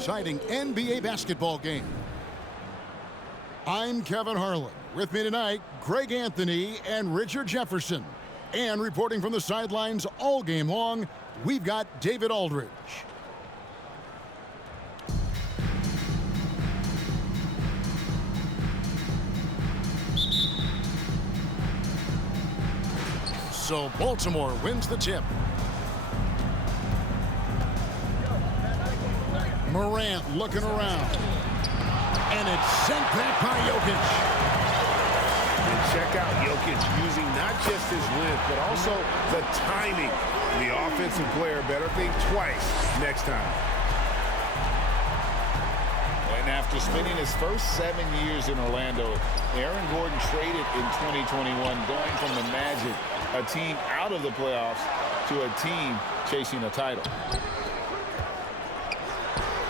Exciting NBA basketball game. I'm Kevin Harlan. With me tonight, Greg Anthony and Richard Jefferson. And reporting from the sidelines all game long, we've got David Aldridge. So Baltimore wins the tip. Morant looking around. And it's sent back by Jokic. And check out Jokic using not just his length, but also the timing. The offensive player better think twice next time. And after spending his first 7 years in Orlando, Aaron Gordon traded in 2021, going from the Magic, a team out of the playoffs, to a team chasing a title.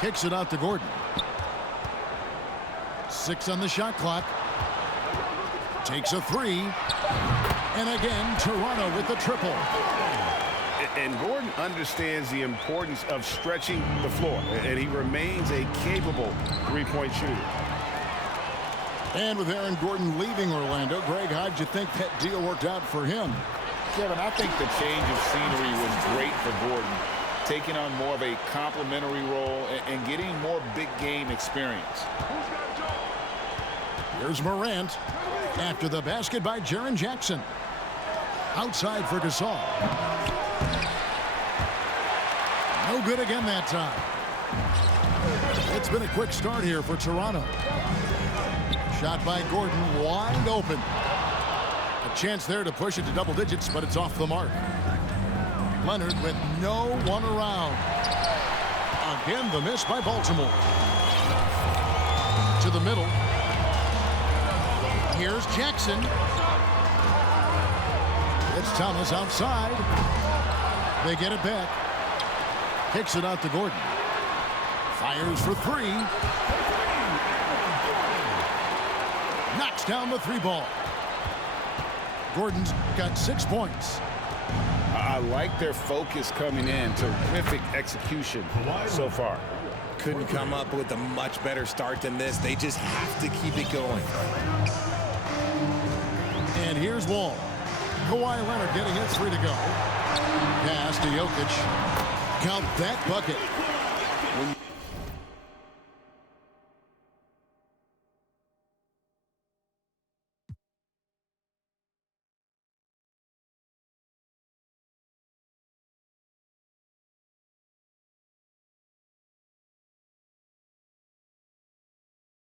Kicks it out to Gordon. 6 on the shot clock. Takes a 3. And again, Toronto with the triple. And Gordon understands the importance of stretching the floor. And he remains a capable three-point shooter. And with Aaron Gordon leaving Orlando, Greg, how'd you think that deal worked out for him? Kevin, I think the change of scenery was great for Gordon, taking on more of a complimentary role and getting more big game experience. Here's Morant after the basket by Jaren Jackson. Outside for Gasol. No good again that time. It's been a quick start here for Toronto. Shot by Gordon, wide open. A chance there to push it to double digits, but it's off the mark. Leonard with no one around. Again, the miss by Baltimore. To the middle. Here's Jackson. It's Thomas outside. They get it back. Kicks it out to Gordon. Fires for 3. Knocks down the 3 ball. Gordon's got 6 points. I like their focus coming in. Terrific execution so far. Couldn't come up with a much better start than this. They just have to keep it going. And here's Wall. Kawhi Leonard getting his 3 to go. Pass to Jokic. Count that bucket.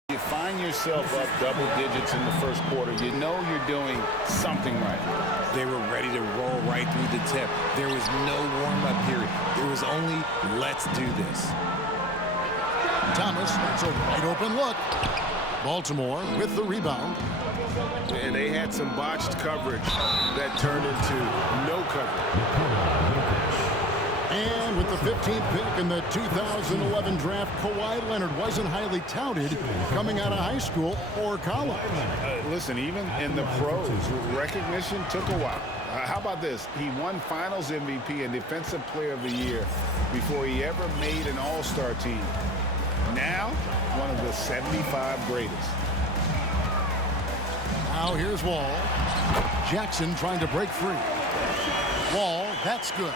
You find yourself up double digits in the first quarter, you know you're doing something right. They were ready to roll right through the tip. There was no warm-up period. There was only, let's do this. Thomas, it's a wide open look. Baltimore with the rebound. And they had some botched coverage that turned into no coverage. And with the 15th pick in the 2011 draft, Kawhi Leonard wasn't highly touted coming out of high school or college. Listen, even in the pros, recognition took a while. How about this? He won Finals MVP and Defensive Player of the Year before he ever made an All-Star team. Now, one of the 75 greatest. Now here's Wall. Jackson trying to break free. Wall, that's good.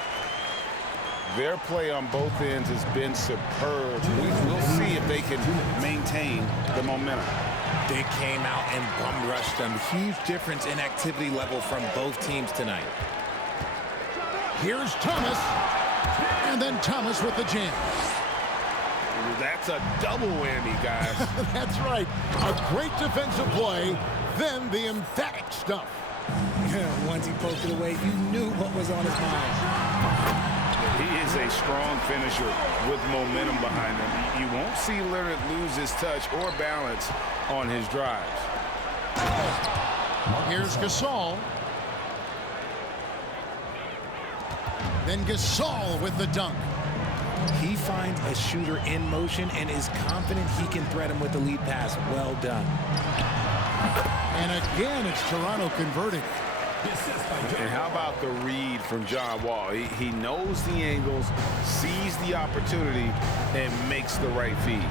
Their play on both ends has been superb. We'll see if they can maintain the momentum. They came out and bum rushed them. Huge difference in activity level from both teams tonight. Here's Thomas. And then Thomas with the jam. That's a double whammy, guys. That's right. A great defensive play, then the emphatic stuff. Once he poked it away, you knew what was on his mind. He is a strong finisher with momentum behind him. You won't see Leonard lose his touch or balance on his drives. Here's Gasol. Then Gasol with the dunk. He finds a shooter in motion and is confident he can thread him with the lead pass. Well done. And again, it's Toronto converting. And how about the read from John Wall? He knows the angles, sees the opportunity, and makes the right feed.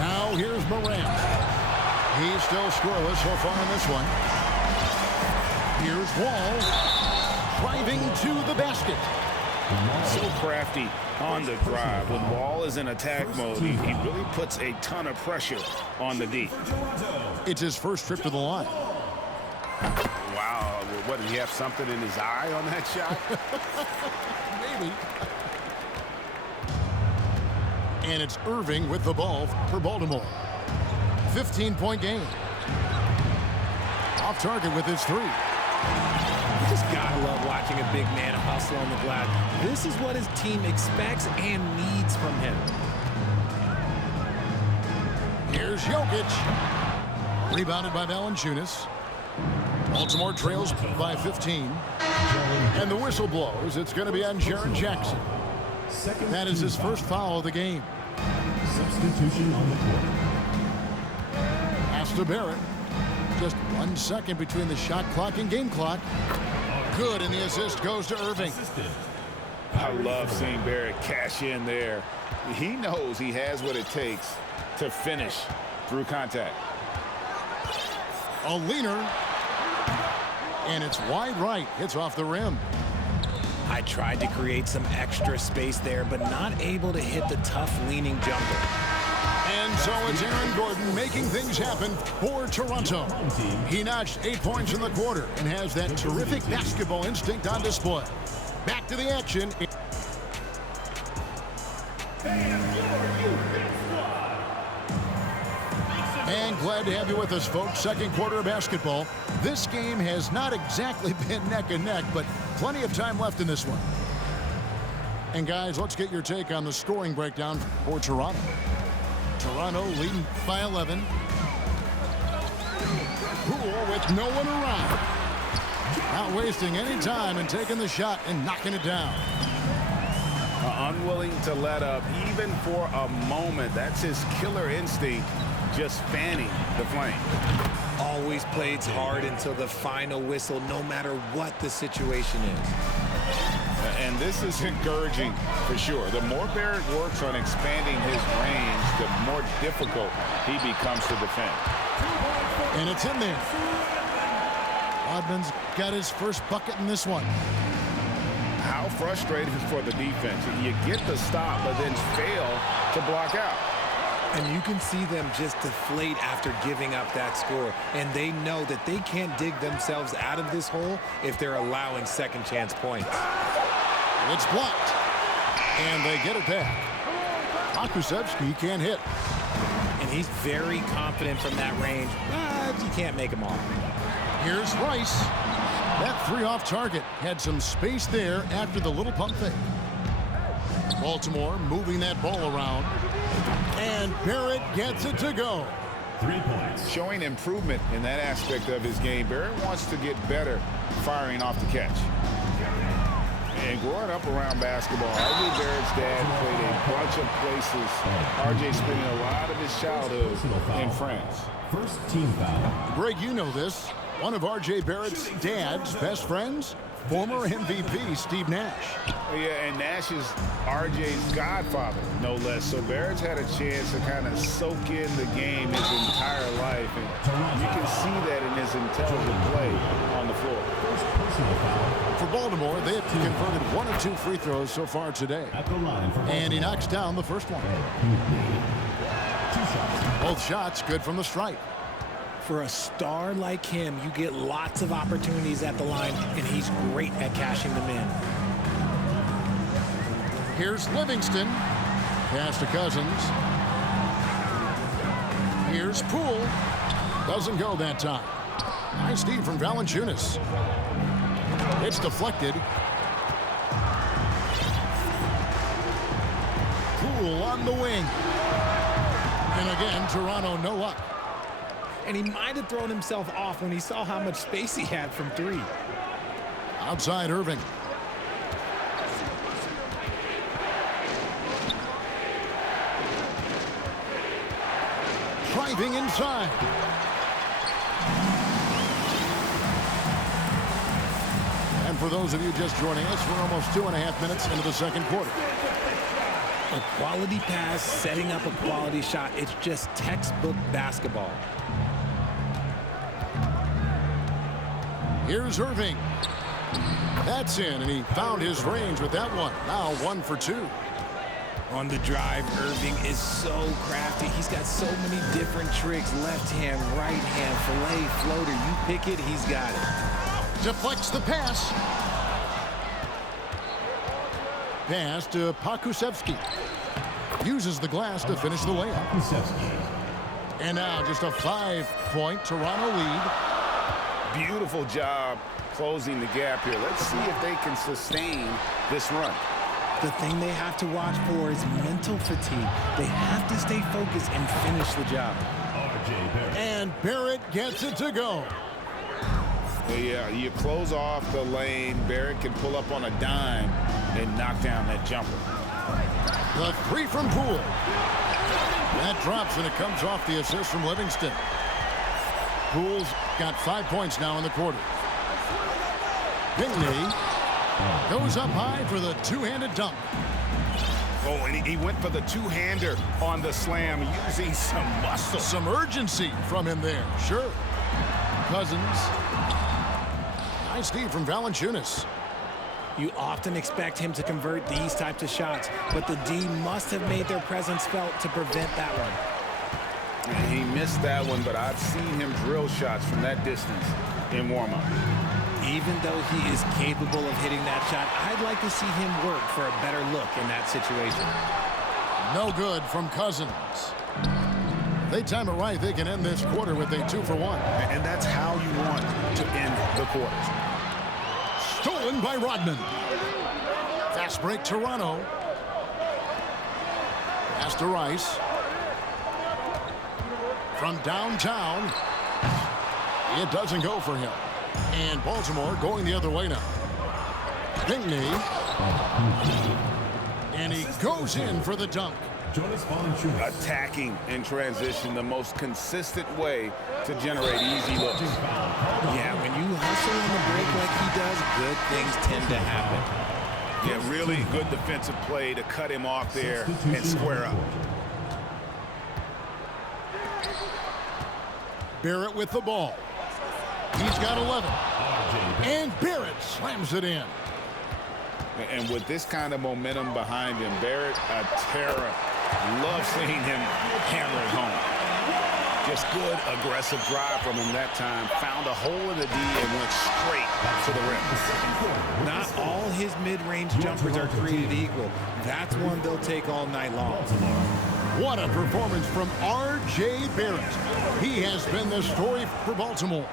Now here's Morant. He's still scoreless so far in this one. Here's Wall, driving to the basket. So crafty on the drive. When Wall is in attack mode, he really puts a ton of pressure on the D. It's his first trip to the line. Wow, what, did he have something in his eye on that shot? Maybe. And it's Irving with the ball for Baltimore. 15-point game. Off target with his three. You just gotta love watching a big man hustle on the glass. This is what his team expects and needs from him. Here's Jokic. Rebounded by Valanciunas. Baltimore trails by 15. And the whistle blows. It's going to be on Jaren Jackson. That is his first foul of the game. Substitution on the court. Pass to Barrett. Just 1 second between the shot clock and game clock. Good, and the assist goes to Irving. I love seeing Barrett cash in there. He knows he has what it takes to finish through contact. A leaner. And it's wide right. It's off the rim. I tried to create some extra space there, but not able to hit the tough leaning jumper. And so it's Aaron Gordon making things happen for Toronto. He notched 8 points in the quarter and has that terrific basketball instinct on display. Back to the action. And glad to have you with us, folks. Second quarter of basketball. This game has not exactly been neck and neck, but plenty of time left in this one. And guys, let's get your take on the scoring breakdown for Toronto. Toronto leading by 11. Poole with no one around. Not wasting any time and taking the shot and knocking it down. Unwilling to let up even for a moment. That's his killer instinct, just fanning the flame. Always plays hard until the final whistle, no matter what the situation is. And this is encouraging for sure. The more Barrett works on expanding his range, the more difficult he becomes to defend. And it's in there. Rodman's got his first bucket in this one. How frustrating for the defense. You get the stop, but then fail to block out. And you can see them just deflate after giving up that score. And they know that they can't dig themselves out of this hole if they're allowing second chance points. It's blocked. And they get it back. Akusevsky can't hit. And he's very confident from that range, but you can't make him all. Here's Rice. That three off target had some space there after the little pump fake. Baltimore moving that ball around. And Barrett gets it to go. 3 points. Showing improvement in that aspect of his game. Barrett wants to get better firing off the catch. And growing up around basketball, R.J. Barrett's dad played a bunch of places. R.J. spending a lot of his childhood in France. First team foul. Greg, you know this. One of R.J. Barrett's dad's best friends, former MVP Steve Nash. Yeah, and Nash is R.J.'s godfather, no less. So Barrett's had a chance to kind of soak in the game his entire life. And you can see that in his intelligent play on the floor. First personal foul. For Baltimore, they have converted 1 of 2 free throws so far today. At the line for And he knocks down the first one. 2 shots. Both shots good from the stripe. For a star like him, you get lots of opportunities at the line, and he's great at cashing them in. Here's Livingston. Pass to Cousins. Here's Poole. Doesn't go that time. Nice deed from Valanciunas. It's deflected. Poole on the wing. And again, Toronto no up. And he might have thrown himself off when he saw how much space he had from three. Outside Irving. Driving inside. And for those of you just joining us, we're almost 2.5 minutes into the second quarter. A quality pass, setting up a quality shot. It's just textbook basketball. Here's Irving. That's in, and he found his range with that one. Now 1 for 2. On the drive, Irving is so crafty. He's got so many different tricks. Left hand, right hand, fillet, floater. You pick it, he's got it. Deflects the pass. Pass to Pakusevsky. Uses the glass to finish the layup. And now just a 5-point Toronto lead. Beautiful job closing the gap here. Let's see if they can sustain this run. The thing they have to watch for is mental fatigue. They have to stay focused and finish the job. And Barrett gets it to go. Yeah, you close off the lane. Barrett can pull up on a dime and knock down that jumper. The 3 from Poole. That drops, and it comes off the assist from Livingston. Poole's got 5 points now in the quarter. Pinckney goes up high for the two-handed dunk. Oh, and he went for the two-hander on the slam, using some muscle. Some urgency from him there, sure. Cousins. Nice D from Valanciunas. You often expect him to convert these types of shots, but the D must have made their presence felt to prevent that one. And he missed that one, but I've seen him drill shots from that distance in warm-up. Even though he is capable of hitting that shot, I'd like to see him work for a better look in that situation. No good from Cousins. If they time it right, they can end this quarter with a 2 for 1. And that's how you want to end the quarter. Stolen by Rodman. Fast break Toronto. Pass to Rice. From downtown. It doesn't go for him. And Baltimore going the other way now. Pinckney. And he goes in for the dunk. Attacking in transition, the most consistent way to generate easy looks. Yeah, when you hustle on the break like he does, good things tend to happen. Yeah, really good defensive play to cut him off there and square up. Barrett with the ball. He's got 11. And Barrett slams it in. And with this kind of momentum behind him, Barrett, a terror. Love seeing him hammer it home. Just good, aggressive drive from him that time. Found a hole in the D and went straight to the rim. Not all his mid-range jumpers are created equal. That's one they'll take all night long. What a performance from R.J. Barrett. He has been the story for Baltimore.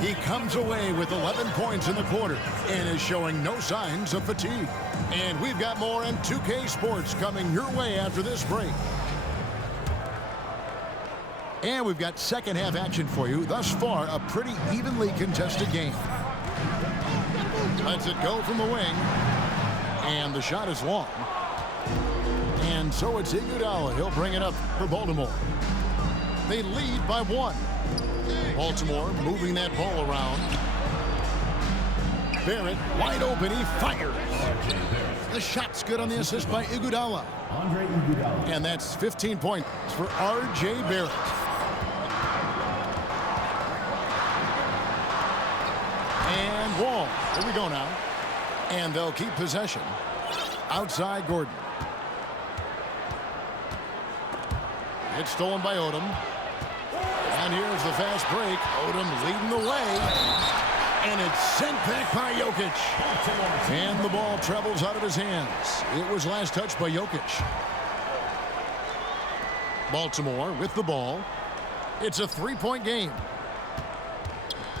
He comes away with 11 points in the quarter and is showing no signs of fatigue. And we've got more in 2K Sports coming your way after this break. And we've got second half action for you. Thus far, a pretty evenly contested game. Lets it go from the wing. And the shot is long. And so it's Iguodala. He'll bring it up for Baltimore. They lead by 1. Baltimore moving that ball around. Barrett wide open. He fires. The shot's good on the assist by Iguodala. And that's 15 points for R.J. Barrett. And Wall. Here we go now. And they'll keep possession. Outside Gordon. It's stolen by Odom. And here's the fast break. Odom leading the way. And it's sent back by Jokic. And the ball travels out of his hands. It was last touched by Jokic. Baltimore with the ball. It's a 3-point game.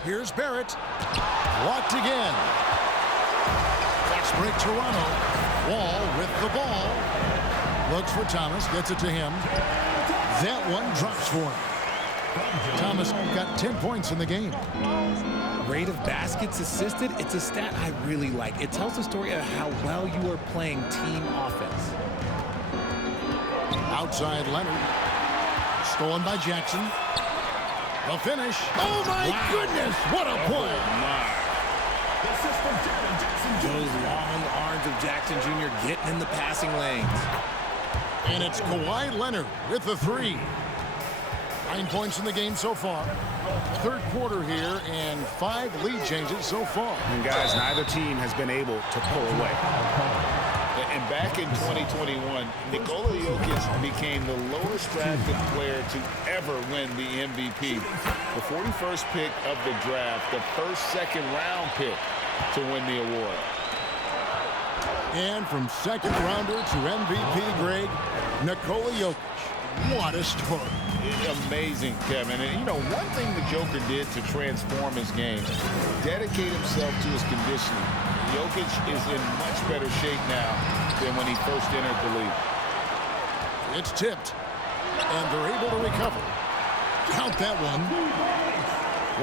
Here's Barrett. Blocked again. Fast break Toronto. Wall with the ball. Looks for Thomas. Gets it to him. That one drops for him. Thomas got 10 points in the game. Rate of baskets assisted, it's a stat I really like. It tells the story of how well you are playing team offense. Outside Leonard. Stolen by Jackson. The finish. Oh, my goodness. What a play. Those long arms of Jackson Jr. getting in the passing lanes. And it's Kawhi Leonard with the three. 9 points in the game so far. Third quarter here and 5 lead changes so far. And guys, neither team has been able to pull away. And back in 2021, Nikola Jokic became the lowest drafted player to ever win the MVP. The 41st pick of the draft, the first second-round pick to win the award. And from second rounder to MVP, Greg, Nikola Jokic. What a story. Amazing, Kevin. And, you know, one thing the Joker did to transform his game, dedicate himself to his conditioning. Jokic is in much better shape now than when he first entered the league. It's tipped, and they're able to recover. Count that one.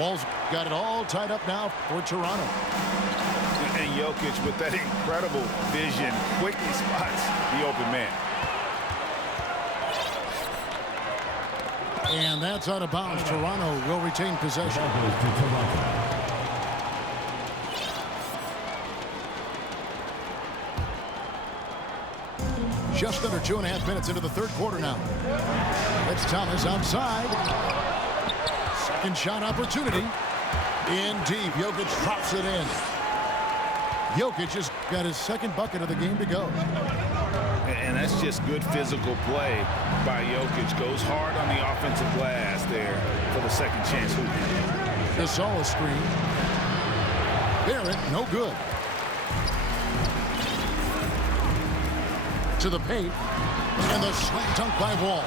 Wall's got it all tied up now for Toronto. And Jokic, with that incredible vision, quickly spots the open man. And that's out of bounds. Toronto will retain possession. Just under 2.5 minutes into the third quarter now. It's Thomas outside. Second shot opportunity. In deep. Jokic drops it in. Jokic has got his second bucket of the game to go. And that's just good physical play by Jokic. Goes hard on the offensive glass there for the second chance hoop. This all a screen. Barrett, no good. To the paint. And the slam dunk by Wall.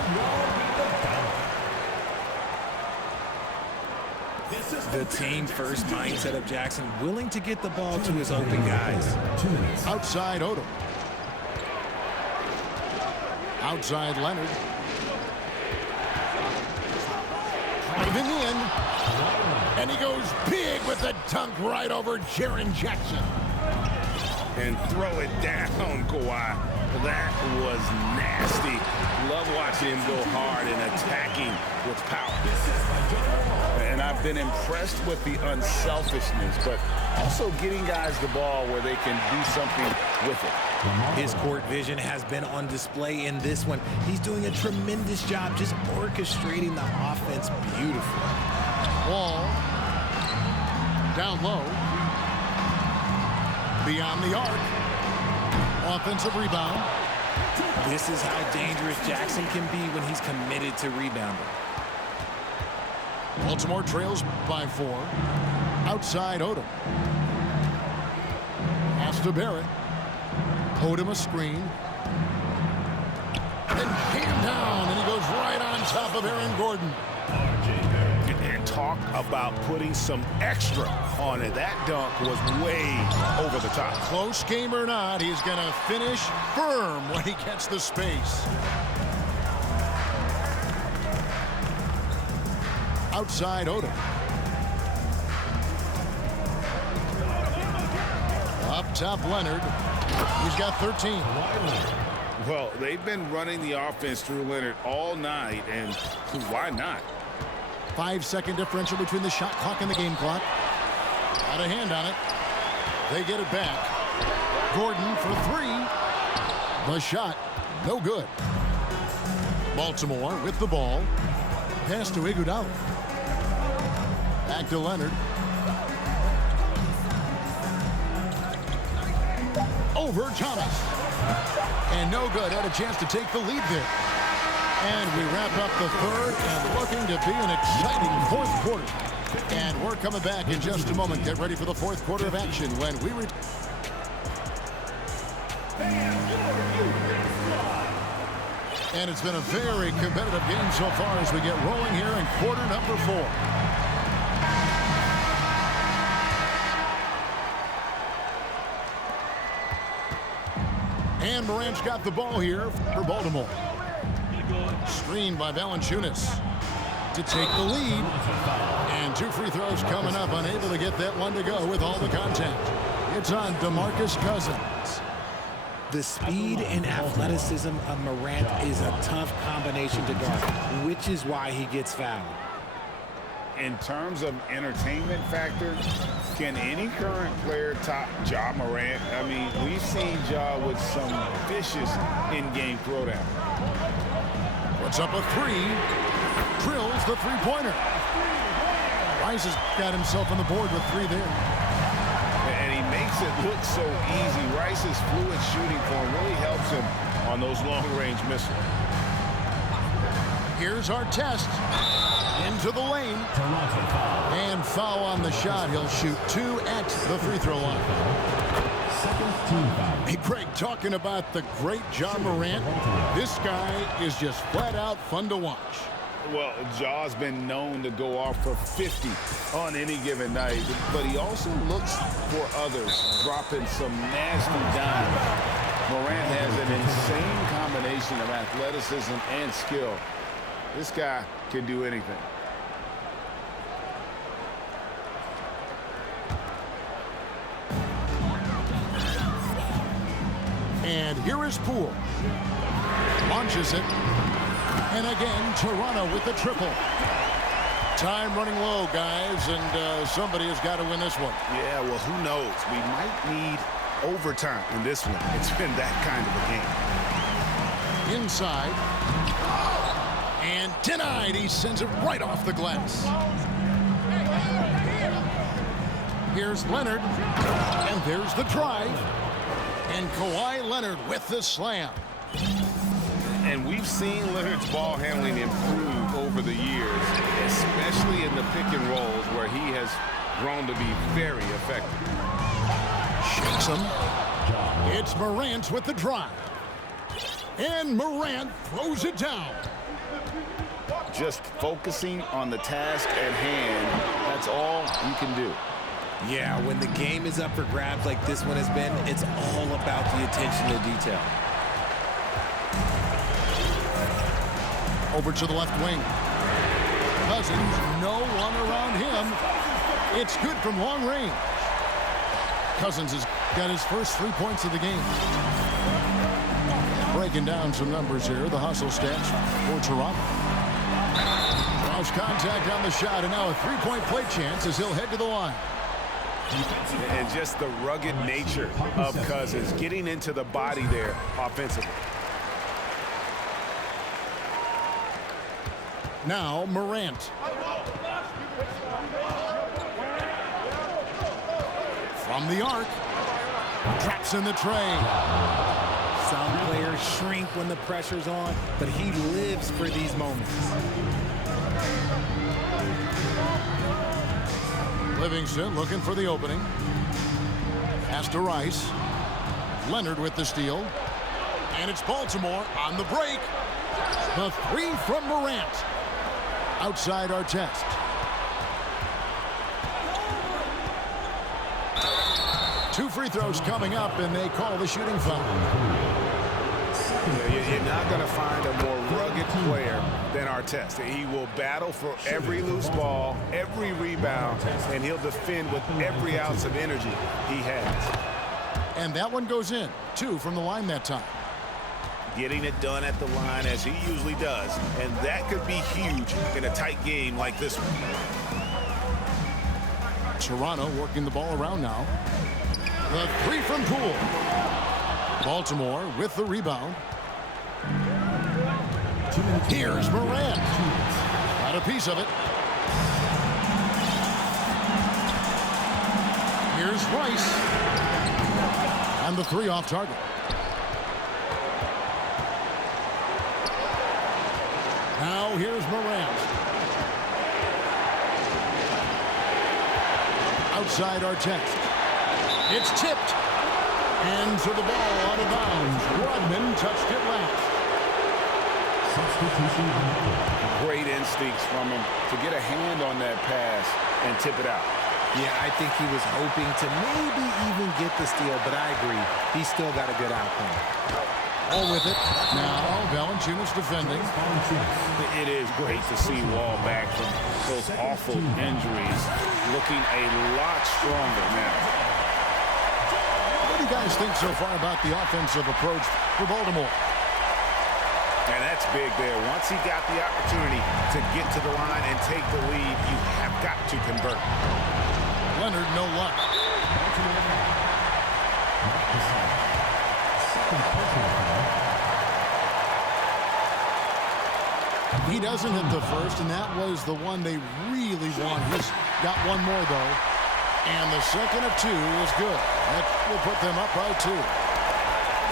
The team-first mindset of Jackson, willing to get the ball to his open guys. Outside Odom. Outside Leonard. Driving in. And he goes big with the dunk right over Jaren Jackson. And throw it down, Kawhi. That was nasty. Love watching him go hard and attacking with power. And I've been impressed with the unselfishness, but also getting guys the ball where they can do something with it. His court vision has been on display in this one. He's doing a tremendous job just orchestrating the offense beautifully. Wall. Down low. Beyond the arc. Offensive rebound. This is how dangerous Jackson can be when he's committed to rebounding. Baltimore trails by 4. Outside Odom. Pass to Barrett. Odom a screen. And hand down, and he goes right on top of Aaron Gordon. And talk about putting some extra on it. That dunk was way over the top. Close game or not, he's going to finish firm when he gets the space. Outside Odom. Up top Leonard. He's got 13. Well, they've been running the offense through Leonard all night, and why not? 5-second differential between the shot clock and the game clock. Got a hand on it. They get it back. Gordon for 3. The shot, no good. Baltimore with the ball. Pass to Iguodala. Back to Leonard. Over Thomas. And no good. Had a chance to take the lead there. And we wrap up the third and looking to be an exciting fourth quarter. And we're coming back in just a moment. Get ready for the fourth quarter of action when we And it's been a very competitive game so far as we get rolling here in quarter number 4. And Morant's got the ball here for Baltimore. Screened by Valanciunas to take the lead. And 2 free throws coming up, unable to get that one to go with all the contact. It's on DeMarcus Cousins. The speed and athleticism of Morant is a tough combination to guard, which is why he gets fouled. In terms of entertainment factor, can any current player top Ja Morant? I mean, we've seen Ja with some vicious in-game throwdown. Puts up a three. Drills the three-pointer. Rice has got himself on the board with three there. And he makes it look so easy. Rice's fluid shooting form really helps him on those long-range missiles. Here's our test. Into the lane. Toronto foul. And foul on the shot. He'll shoot 2 at the free throw line. Second team foul. Hey, Greg, talking about the great Ja Morant, this guy is just flat out fun to watch. Well, Ja's been known to go off for 50 on any given night, but he also looks for others, dropping some nasty dimes. Morant has an insane combination of athleticism and skill. This guy can do anything. And here is Poole. Launches it. And again, Toronto with the triple. Time running low, guys, and somebody has got to win this one. Yeah, well, who knows? We might need overtime in this one. It's been that kind of a game. Inside. And denied. He sends it right off the glass. Here's Leonard. And there's the drive. And Kawhi Leonard with the slam. And we've seen Leonard's ball handling improve over the years, especially in the pick and rolls where he has grown to be very effective. Shakes him. It's Morant with the drive. And Morant throws it down. Just focusing on the task at hand, that's all you can do. Yeah, when the game is up for grabs like this one has been, it's all about the attention to detail. Over to the left wing. Cousins, no one around him. It's good from long range. Cousins has got his first 3 points of the game. Breaking down some numbers here, the hustle stats for Toronto. Cross contact on the shot, and now a three-point play chance as he'll head to the line. And just the rugged nature of Cousins, getting into the body there offensively. Now Morant. From the arc. Traps in the tray. Some players shrink when the pressure's on, but he lives for these moments. Livingston looking for the opening. Pass to Rice. Leonard with the steal. And it's Baltimore on the break. The three from Morant. Outside our test. Two free throws coming up, and they call the shooting foul. You're not going to find a more rugged player than Artest. He will battle for every loose ball, every rebound, and he'll defend with every ounce of energy he has. And that one goes in. 2 from the line that time. Getting it done at the line as he usually does, and that could be huge in a tight game like this one. Toronto working the ball around now. The three from Poole. Baltimore with the rebound. Here's Morant. Got a piece of it. Here's Rice. And the three off target. Now here's Morant. Outside our text. It's tipped. And so the ball out of bounds. Rodman touched it last. Substitution. Great instincts from him to get a hand on that pass and tip it out. Yeah, I think he was hoping to maybe even get the steal, but I agree. He's still got a good outcome. All with it. Now Valanciunas defending. It is great to see Wall back from those awful injuries, looking a lot stronger now. What do you guys think so far about the offensive approach for Baltimore? And that's big there. Once he got the opportunity to get to the line and take the lead, you have got to convert. Leonard, no luck. He doesn't hit the first, and that was the one they really want. He's got one more, though. And the second of two is good. That will put them up by 2.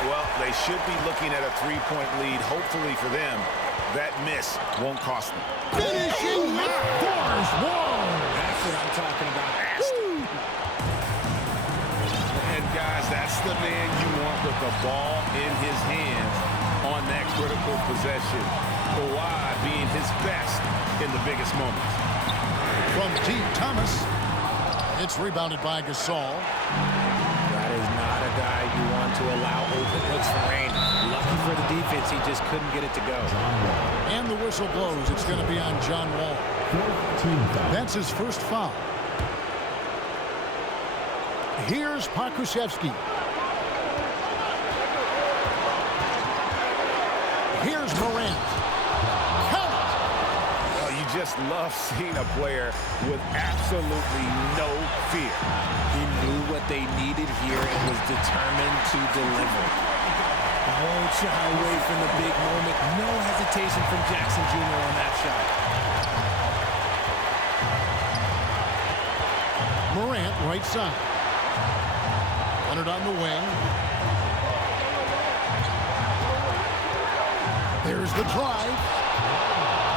Well, they should be looking at a 3-point lead. Hopefully for them, that miss won't cost them. Finishing with force. Whoa! That's what I'm talking about. And guys, that's the man you want with the ball in his hands on that critical possession. Kawhi being his best in the biggest moments. From T. Thomas. It's rebounded by Gasol. That is not a guy you want to allow open looks for rain. Lucky for the defense, he just couldn't get it to go. And the whistle blows. It's going to be on John Wall. That's his first foul. Here's Pokusevski. Here's Morant. Count it. Well, you just love seeing a player with absolutely no fear. He knew what they needed here and was determined to deliver. Won't shy away from the big moment. No hesitation from Jackson Jr. on that shot. Morant, right side. Leonard on the wing. There's the drive.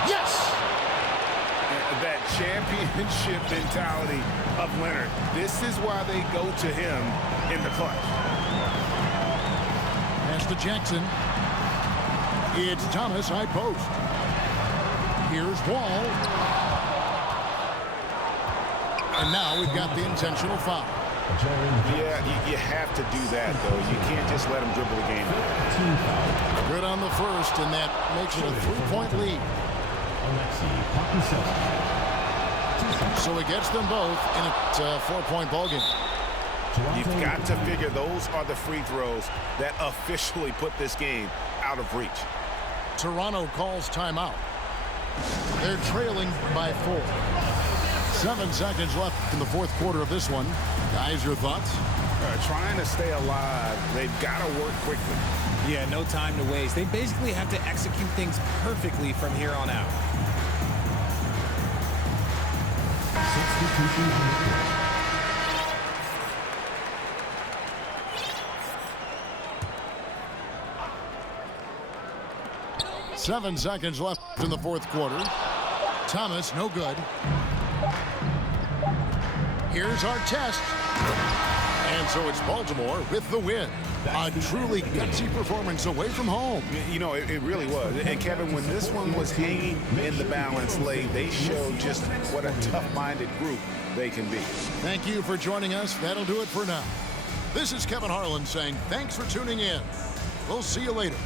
Yes! That championship mentality of Leonard. This is why they go to him in the clutch. Pass to Jackson. It's Thomas, high post. Here's Wall. And now we've got the intentional foul. Yeah, you have to do that, though. You can't just let him dribble the game. Good on the first, and that makes it a 3-point lead. So he gets them both in a 4-point ballgame. You've got to figure those are the free throws that officially put this game out of reach. Toronto calls timeout. They're trailing by 4. 7 seconds left in the fourth quarter of this one. Guys, your thoughts? Trying to stay alive, they've got to work quickly. Yeah, no time to waste. They basically have to execute things perfectly from here on out. Seven seconds left in the fourth quarter. Thomas, no good. Here's our test. And so it's Baltimore with the win. A truly gutsy performance away from home. You know, it really was. And Kevin, when this one was hanging in the balance lane, they showed just what a tough-minded group they can be. Thank you for joining us. That'll do it for now. This is Kevin Harlan saying thanks for tuning in. We'll see you later.